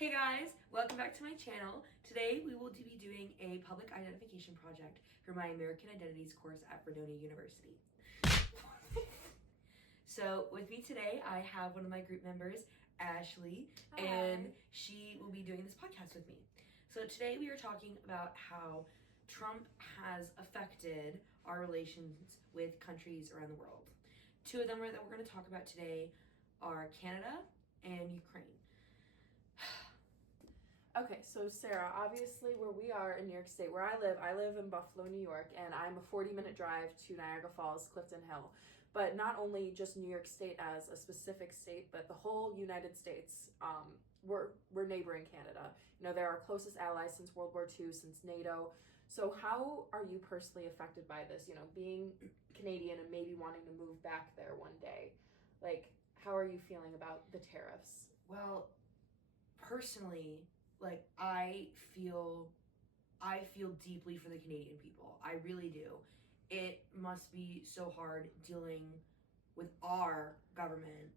Hey guys, welcome back to my channel. Today we will be doing a public identification project for my American Identities course at Vernonia University. So with me today, I have one of my group members, Ashley, Hi. and she will be doing this podcast with me. So today we are talking about how Trump has affected our relations with countries around the world. Two of them that we're going to talk about today are Canada and Ukraine. Okay, so Sarah, obviously where we are in New York State, where I live in Buffalo, New York, and I'm a 40-minute drive to Niagara Falls, Clifton Hill. But not only just New York State as a specific state, but the whole United States, we're neighboring Canada. You know, they're our closest allies since World War II, since NATO. So how are you personally affected by this, you know, being Canadian and maybe wanting to move back there one day? Like, how are you feeling about the tariffs? Well, personally, I feel deeply for the Canadian people. I really do. It must be so hard dealing with our government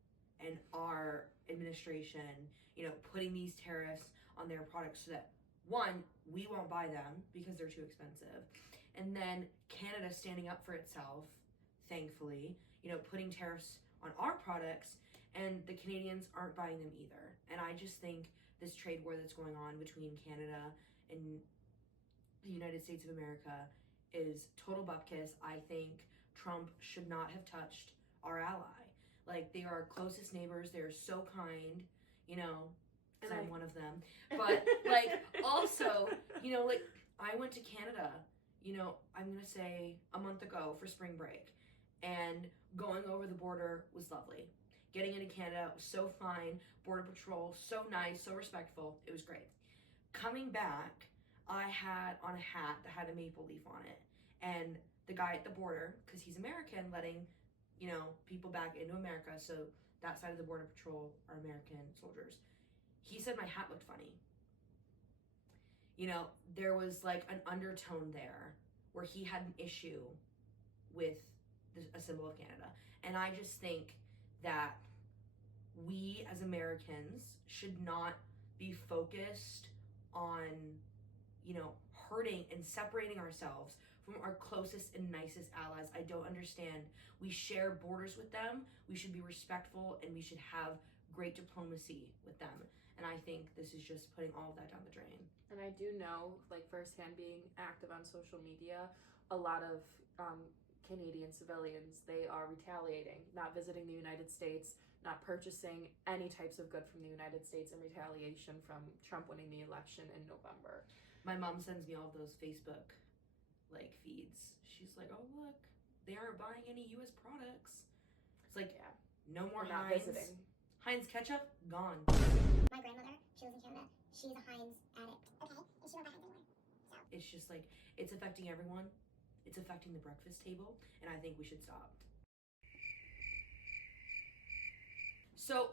and our administration, you know, putting these tariffs on their products so that, one, we won't buy them because they're too expensive, and then Canada standing up for itself, thankfully, you know, putting tariffs on our products, and the Canadians aren't buying them either. And I just think this trade war that's going on between Canada and the United States of America is total bupkis. I think Trump should not have touched our ally. Like, they are our closest neighbors. They're so kind, you know, and I'm one of them. But, like, also, you know, like, I went to Canada, you know, I'm going to say a month ago for spring break. And going over the border was lovely. Getting into Canada was so fine. Border Patrol, so nice, so respectful. It was great. Coming back, I had on a hat that had a maple leaf on it. And the guy at the border, because he's American, letting, you know, people back into America, so that side of the Border Patrol are American soldiers, he said my hat looked funny. You know, there was like an undertone there where he had an issue with a symbol of Canada. And I just think that we as Americans should not be focused on, you know, hurting and separating ourselves from our closest and nicest allies. I don't understand. We share borders with them. We should be respectful and we should have great diplomacy with them. And I think this is just putting all of that down the drain. And I do know, like, firsthand, being active on social media, a lot of Canadian civilians, they are retaliating, not visiting the United States, not purchasing any types of good from the United States in retaliation from Trump winning the election in November. My mom sends me all of those Facebook, like, feeds. She's like, oh, look, they aren't buying any U.S. products. It's like, yeah, no more Heinz. Visiting. Heinz ketchup, gone. My grandmother, she lives in Canada. She's a Heinz addict. Okay, and she won't buy Heinz anymore. So it's just like, it's affecting everyone. It's affecting the breakfast table, and I think we should stop. So,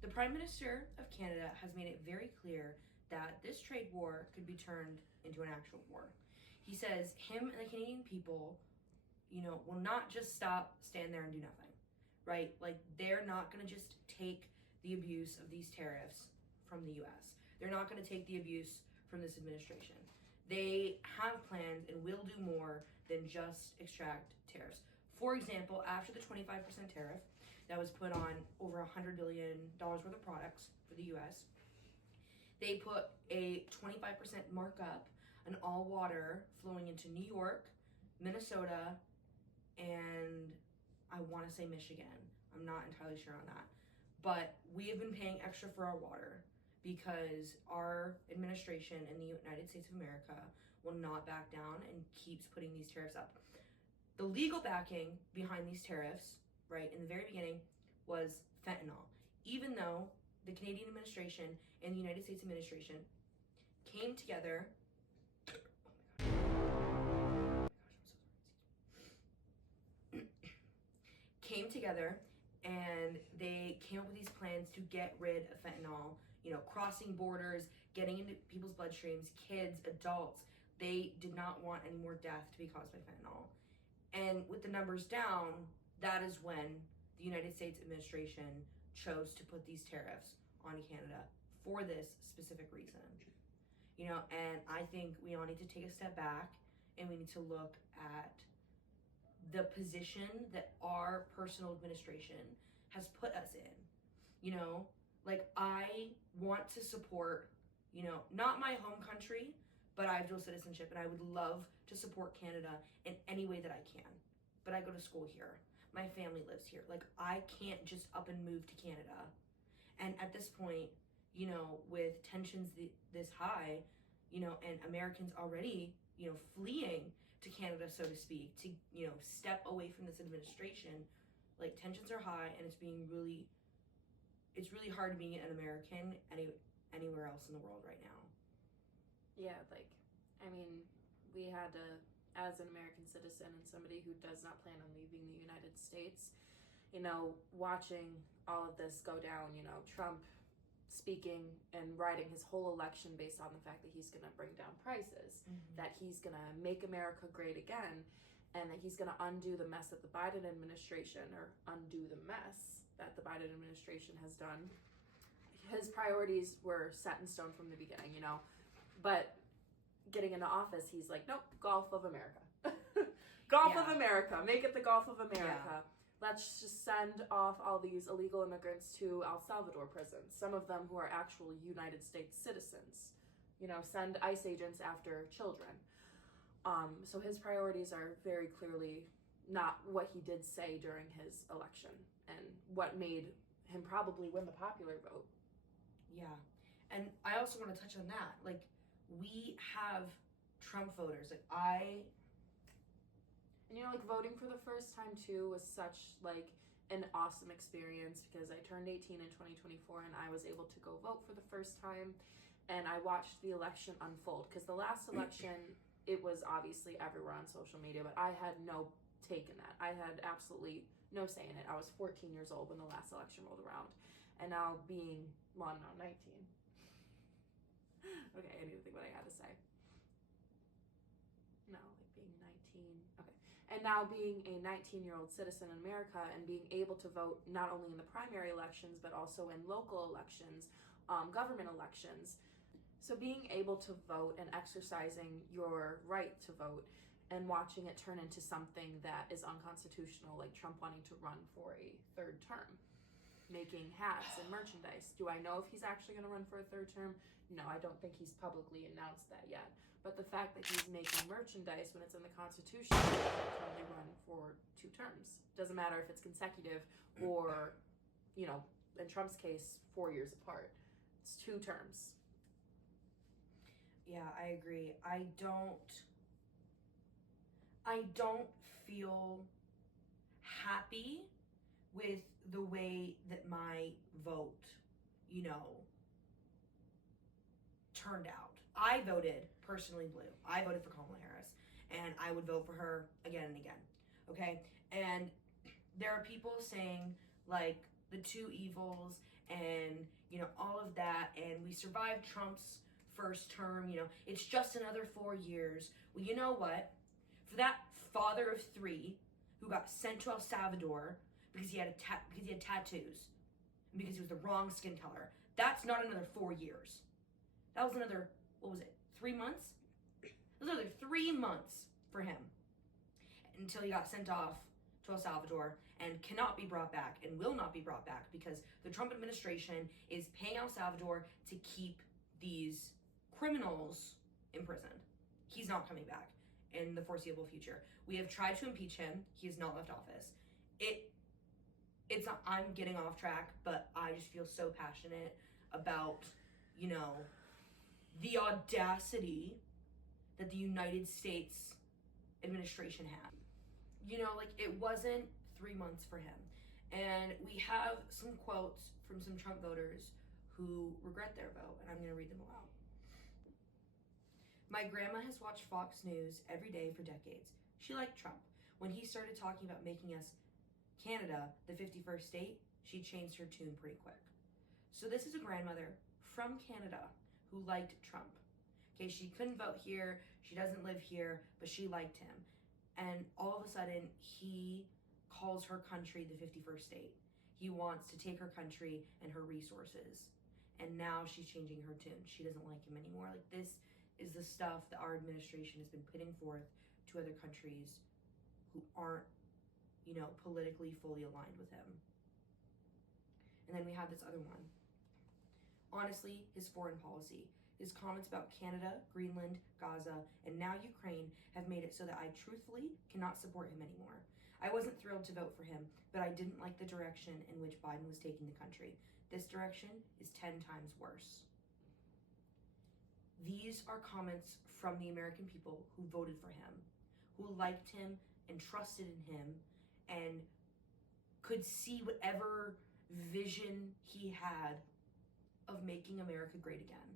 the Prime Minister of Canada has made it very clear that this trade war could be turned into an actual war. He says him and the Canadian people, you know, will not just stand there and do nothing, right? Like, they're not going to just take the abuse of these tariffs from the U.S. They're not going to take the abuse from this administration. They have plans and will do more than just extract tariffs. For example, after the 25% tariff that was put on over $100 billion worth of products for the U.S., they put a 25% markup on all water flowing into New York, Minnesota, and I want to say Michigan. I'm not entirely sure on that. But we have been paying extra for our water because our administration in the United States of America will not back down and keeps putting these tariffs up. The legal backing behind these tariffs, right, in the very beginning was fentanyl. Even though the Canadian administration and the United States administration came together. Came together and they came up with these plans to get rid of fentanyl, you know, crossing borders, getting into people's bloodstreams, kids, adults. They did not want any more death to be caused by fentanyl. And with the numbers down, that is when the United States administration chose to put these tariffs on Canada for this specific reason. You know, and I think we all need to take a step back and we need to look at the position that our personal administration has put us in. You know, like I want to support, you know, not my home country, but I have dual citizenship and I would love to support Canada in any way that I can. But I go to school here. My family lives here. Like I can't just up and move to Canada. And at this point, you know, with tensions this high, you know, and Americans already, you know, fleeing to Canada, so to speak, to, you know, step away from this administration, like tensions are high and it's really hard being an American anywhere else in the world right now. Yeah, like, I mean, we had to, as an American citizen and somebody who does not plan on leaving the United States, you know, watching all of this go down, you know, Trump speaking and writing his whole election based on the fact that he's going to bring down prices, that he's going to make America great again, and that he's going to undo the mess that the Biden administration, or undo the mess that the Biden administration has done. His priorities were set in stone from the beginning, you know, but getting into office, he's like, nope, Gulf of America. Gulf of America, make it the Gulf of America. Let's just send off all these illegal immigrants to El Salvador prisons, some of them who are actual United States citizens. You know, send ICE agents after children. So his priorities are very clearly not what he did say during his election and what made him probably win the popular vote. Yeah. And I also want to touch on that. Like, we have Trump voters. And, you know, like, voting for the first time, too, was such, like, an awesome experience because I turned 18 in 2024 and I was able to go vote for the first time. And I watched the election unfold because the last election, it was obviously everywhere on social media, but I had no take in that. I had absolutely no say in it. I was 14 years old when the last election rolled around. And now being, well, I'm now 19. Okay, I need to think what I had to say. No, like being 19. Okay. And now being a 19-year-old citizen in America and being able to vote not only in the primary elections, but also in local elections, government elections. So being able to vote and exercising your right to vote and watching it turn into something that is unconstitutional, like Trump wanting to run for a third term, making hats and merchandise. Do I know if he's actually going to run for a third term? No, I don't think he's publicly announced that yet. But the fact that he's making merchandise when it's in the Constitution, he can only run for 2 terms. Doesn't matter if it's consecutive or, you know, in Trump's case, 4 years apart. It's 2 terms. Yeah, I agree. I don't feel happy with the way that my vote, you know, turned out. I voted personally blue. I voted for Kamala Harris, and I would vote for her again and again. Okay? And there are people saying, like, the 2 evils and, you know, all of that, and we survived Trump's first term, you know, it's just another 4 years. Well, you know what? For that father of 3 who got sent to El Salvador because he had tattoos and because he was the wrong skin color, that's not another 4 years. That was another, 3 months? It was another 3 months for him until he got sent off to El Salvador and cannot be brought back and will not be brought back because the Trump administration is paying El Salvador to keep these criminals imprisoned. He's not coming back in the foreseeable future. We have tried to impeach him. He has not left office. It's not, I'm getting off track, but I just feel so passionate about, you know, the audacity that the United States administration had. You know, like, it wasn't 3 months for him. And we have some quotes from some Trump voters who regret their vote, and I'm going to read them aloud. My grandma has watched Fox News every day for decades. She liked Trump. When he started talking about making us Canada the 51st state, she changed her tune pretty quick. So this is a grandmother from Canada who liked Trump. Okay, she couldn't vote here, she doesn't live here, but she liked him. And all of a sudden, he calls her country the 51st state. He wants to take her country and her resources. And now she's changing her tune. She doesn't like him anymore. Like, this is the stuff that our administration has been putting forth to other countries who aren't, politically fully aligned with him. And then we have this other one. Honestly, his foreign policy. His comments about Canada, Greenland, Gaza, and now Ukraine have made it so that I truthfully cannot support him anymore. I wasn't thrilled to vote for him, but I didn't like the direction in which Biden was taking the country. This direction is 10 times worse. These are comments from the American people who voted for him, who liked him and trusted in him and could see whatever vision he had of making America great again.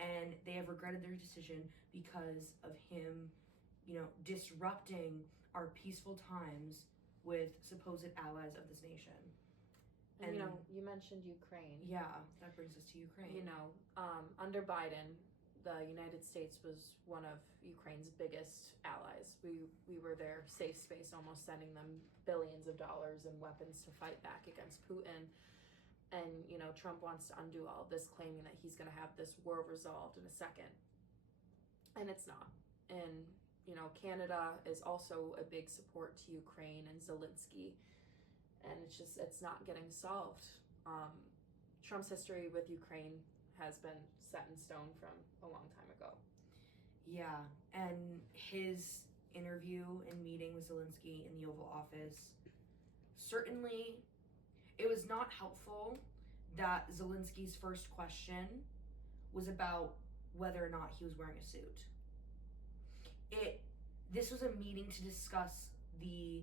And they have regretted their decision because of him, disrupting our peaceful times with supposed allies of this nation. And you mentioned Ukraine. Yeah, that brings us to Ukraine. Under Biden, the United States was one of Ukraine's biggest allies. We were their safe space, almost sending them billions of dollars and weapons to fight back against Putin. And, Trump wants to undo all of this, claiming that he's going to have this war resolved in a second. And it's not. And, Canada is also a big support to Ukraine and Zelensky. And it's not getting solved. Trump's history with Ukraine has been set in stone from a long time ago. Yeah, and his interview and meeting with Zelensky in the Oval Office, certainly it was not helpful that Zelensky's first question was about whether or not he was wearing a suit. This was a meeting to discuss the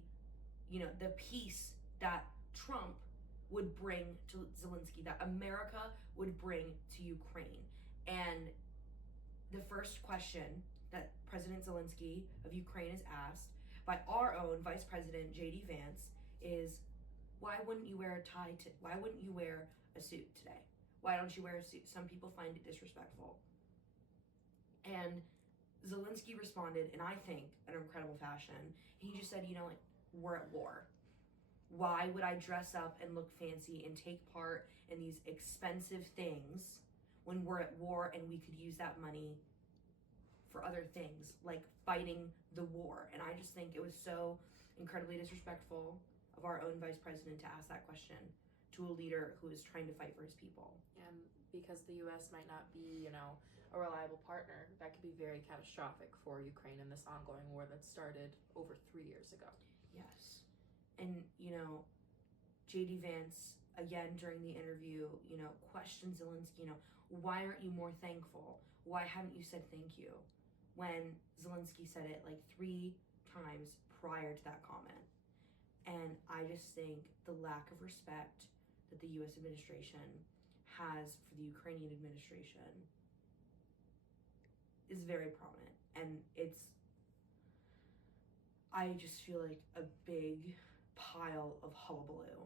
peace that Trump would bring to Zelensky, that America would bring to Ukraine. And the first question that President Zelensky of Ukraine is asked by our own Vice President J.D. Vance is, why wouldn't you wear a tie? Why wouldn't you wear a suit today? Why don't you wear a suit? Some people find it disrespectful. And Zelensky responded, in I think an incredible fashion. He just said, we're at war. Why would I dress up and look fancy and take part in these expensive things when we're at war and we could use that money for other things, like fighting the war? And I just think it was so incredibly disrespectful of our own vice president to ask that question to a leader who is trying to fight for his people. And because the U.S. might not be, a reliable partner, that could be very catastrophic for Ukraine in this ongoing war that started over 3 years ago. Yes. And, J.D. Vance, again, during the interview, questioned Zelensky, why aren't you more thankful? Why haven't you said thank you? When Zelensky said it like 3 times prior to that comment. And I just think the lack of respect that the U.S. administration has for the Ukrainian administration is very prominent. And I just feel like a big pile of hullabaloo.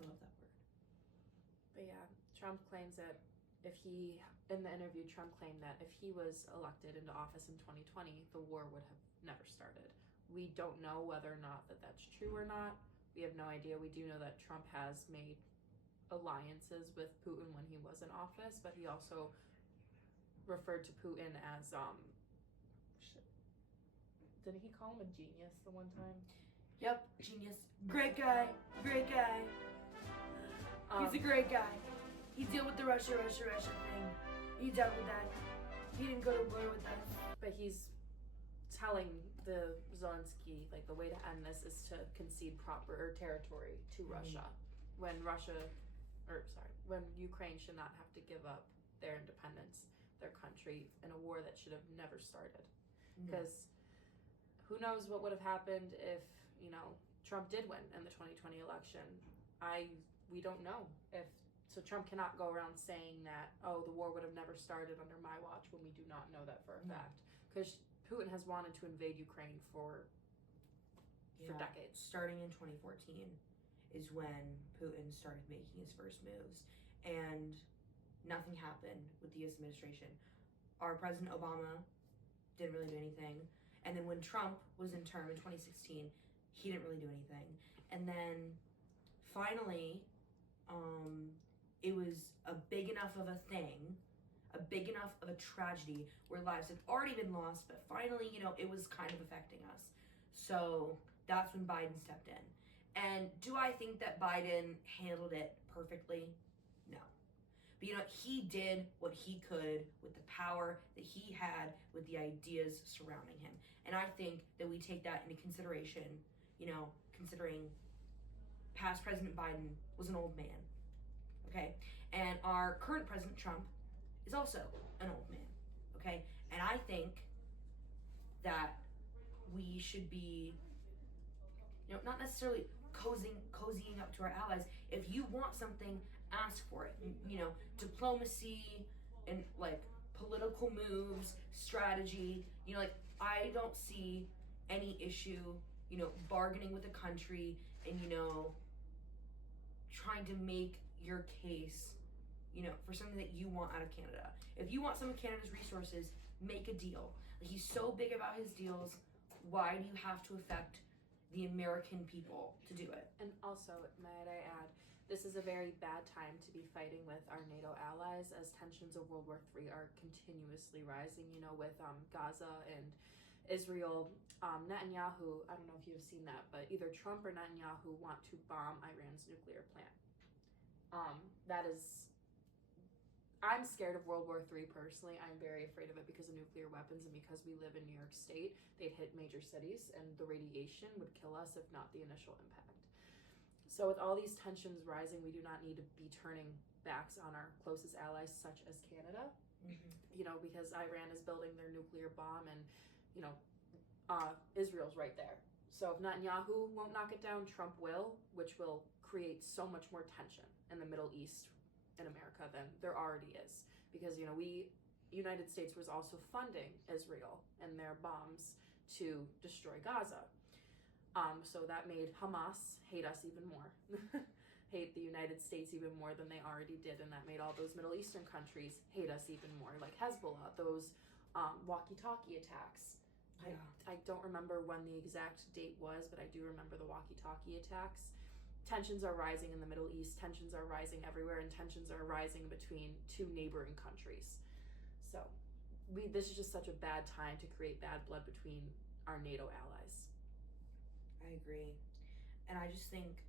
I love that word. But yeah, Trump claims that in the interview, Trump claimed that if he was elected into office in 2020, the war would have never started. We don't know whether or not that's true or not. We have no idea. We do know that Trump has made alliances with Putin when he was in office, but he also referred to Putin as didn't he call him a genius the one time? Yep, genius. Great guy. Great guy. He's a great guy. He dealt with the Russia thing. He dealt with that. He didn't go to war with us. But he's telling the Zelensky, like, the way to end this is to concede proper territory to Russia. When Ukraine should not have to give up their independence, their country, in a war that should have never started. Because who knows what would have happened if, Trump did win in the 2020 election. We don't know. So Trump cannot go around saying that, the war would have never started under my watch, when we do not know that for a fact. Because Putin has wanted to invade Ukraine for decades. Starting in 2014 is when Putin started making his first moves. And nothing happened with the U.S. administration. our President Obama didn't really do anything. And then when Trump was in term in 2016, he didn't really do anything. And then finally, it was a big enough of a thing, a big enough of a tragedy where lives had already been lost, but finally, it was kind of affecting us. So that's when Biden stepped in. And do I think that Biden handled it perfectly? No. But he did what he could with the power that he had with the ideas surrounding him. And I think that we take that into consideration, considering past President Biden was an old man. Okay? And our current President Trump is also an old man. Okay? And I think that we should be, not necessarily cozying up to our allies. If you want something, ask for it. Diplomacy and political moves, strategy. I don't see any issue, bargaining with a country and trying to make your case, for something that you want out of Canada. If you want some of Canada's resources, make a deal. He's so big about his deals. Why do you have to affect the American people to do it? And also, might I add, this is a very bad time to be fighting with our NATO allies as tensions of World War III are continuously rising, with Gaza and Israel. Netanyahu, I don't know if you've seen that, but either Trump or Netanyahu want to bomb Iran's nuclear plant. I'm scared of World War III personally. I'm very afraid of it because of nuclear weapons and because we live in New York State. They'd hit major cities and the radiation would kill us if not the initial impact. So with all these tensions rising, we do not need to be turning backs on our closest allies such as Canada, because Iran is building their nuclear bomb and, Israel's right there. So if Netanyahu won't knock it down, Trump will, which will create so much more tension in the Middle East in America than there already is. Because, United States was also funding Israel and their bombs to destroy Gaza. So that made Hamas hate us even more, hate the United States even more than they already did. And that made all those Middle Eastern countries hate us even more, like Hezbollah, those walkie-talkie attacks. Yeah. I don't remember when the exact date was, but I do remember the walkie-talkie attacks. Tensions are rising in the Middle East, tensions are rising everywhere, and tensions are rising between two neighboring countries. So this is just such a bad time to create bad blood between our NATO allies. I agree. And I just think...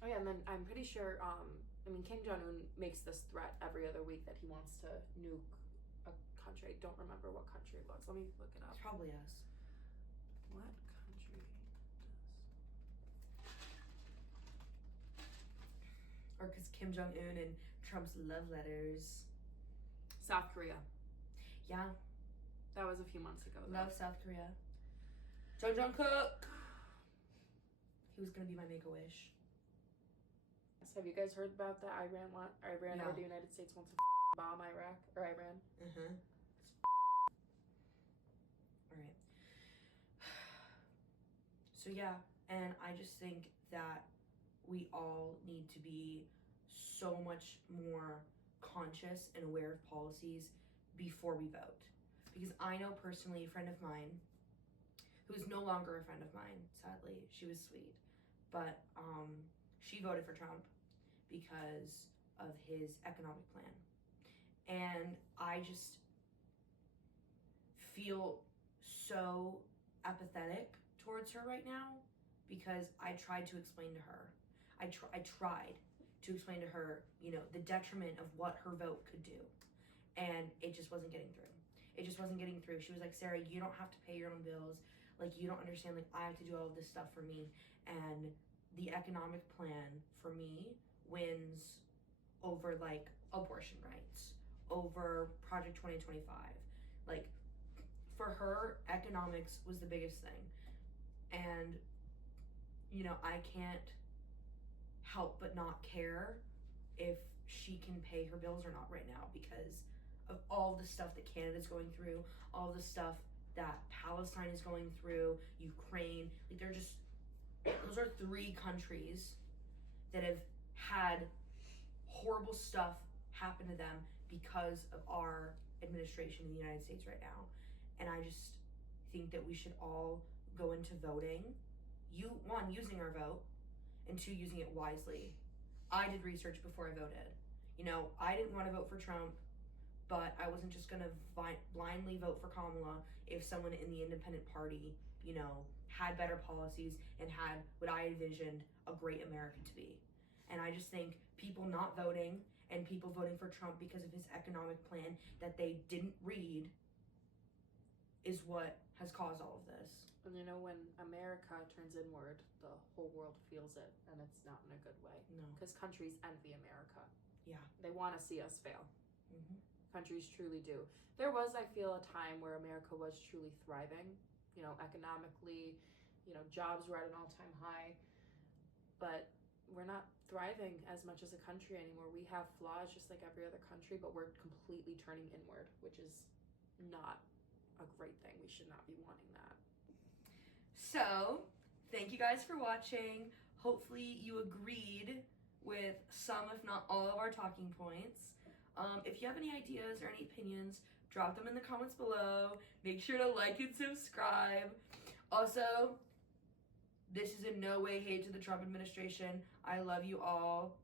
Oh yeah, and then I'm pretty sure, Kim Jong-un makes this threat every other week that he wants to nuke a country. I don't remember what country it was. Let me look it up. It's probably us. What country does? Or because Kim Jong-un and Trump's love letters. South Korea. Yeah. That was a few months ago, though. Love South Korea. Jungkook. He was gonna be my Make-A-Wish. So have you guys heard about that? Iran Yeah. or the United States wants to bomb Iraq or Iran? Mm-hmm. Alright. So yeah, and I just think that we all need to be so much more conscious and aware of policies before we vote. Because I know personally a friend of mine who is no longer a friend of mine, sadly. She was sweet. But she voted for Trump because of his economic plan. And I just feel so apathetic towards her right now because I tried to explain to her. I tried to explain to her, the detriment of what her vote could do. And it just wasn't getting through. It just wasn't getting through. She was like, Sarah, you don't have to pay your own bills. You don't understand, I have to do all of this stuff for me. And the economic plan for me wins over, abortion rights, over Project 2025. For her, economics was the biggest thing. And, I can't help but not care if she can pay her bills or not right now because of all the stuff that Canada's going through, all the stuff that Palestine is going through, Ukraine. Those are 3 countries that have had horrible stuff happen to them because of our administration in the United States right now. And I just think that we should all go into voting, one, using our vote, and two, using it wisely. I did research before I voted. You know, I didn't want to vote for Trump, but I wasn't just going to blindly vote for Kamala if someone in the independent party, you know, had better policies and had what I envisioned a great America to be. And I just think people not voting and people voting for Trump because of his economic plan that they didn't read is what has caused all of this. And you know, when America turns inward, the whole world feels it, and it's not in a good way. No. Because countries envy America. Yeah. They want to see us fail. Mm-hmm. Countries truly do. There was, I feel, a time where America was truly thriving, you know, economically, you know, jobs were at an all-time high, but we're not thriving as much as a country anymore. We have flaws just like every other country, but we're completely turning inward, which is not a great thing. We should not be wanting that. So, thank you guys for watching. Hopefully you agreed with some, if not all, of our talking points. If you have any ideas or any opinions, drop them in the comments below. Make sure to like and subscribe. Also, this is in no way hate to the Trump administration. I love you all.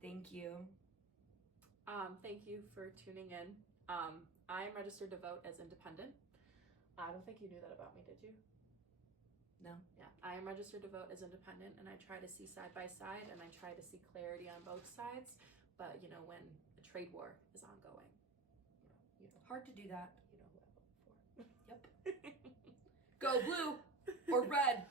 Thank you. Thank you for tuning in. I am registered to vote as independent. I don't think you knew that about me, did you? No. Yeah, I am registered to vote as independent, and I try to see side by side, and I try to see clarity on both sides. But you know, when a trade war is ongoing, you know, Hard to do that. you know who I vote for. Yep. Go blue or red.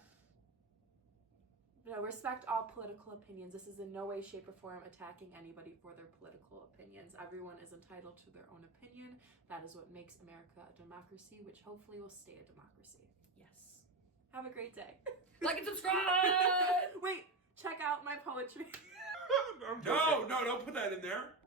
No, respect all political opinions. This is in no way, shape, or form attacking anybody for their political opinions. Everyone is entitled to their own opinion. That is what makes America a democracy, which hopefully will stay a democracy. Yes. Have a great day. Like and subscribe! Wait, check out my poetry. No, don't put that in there.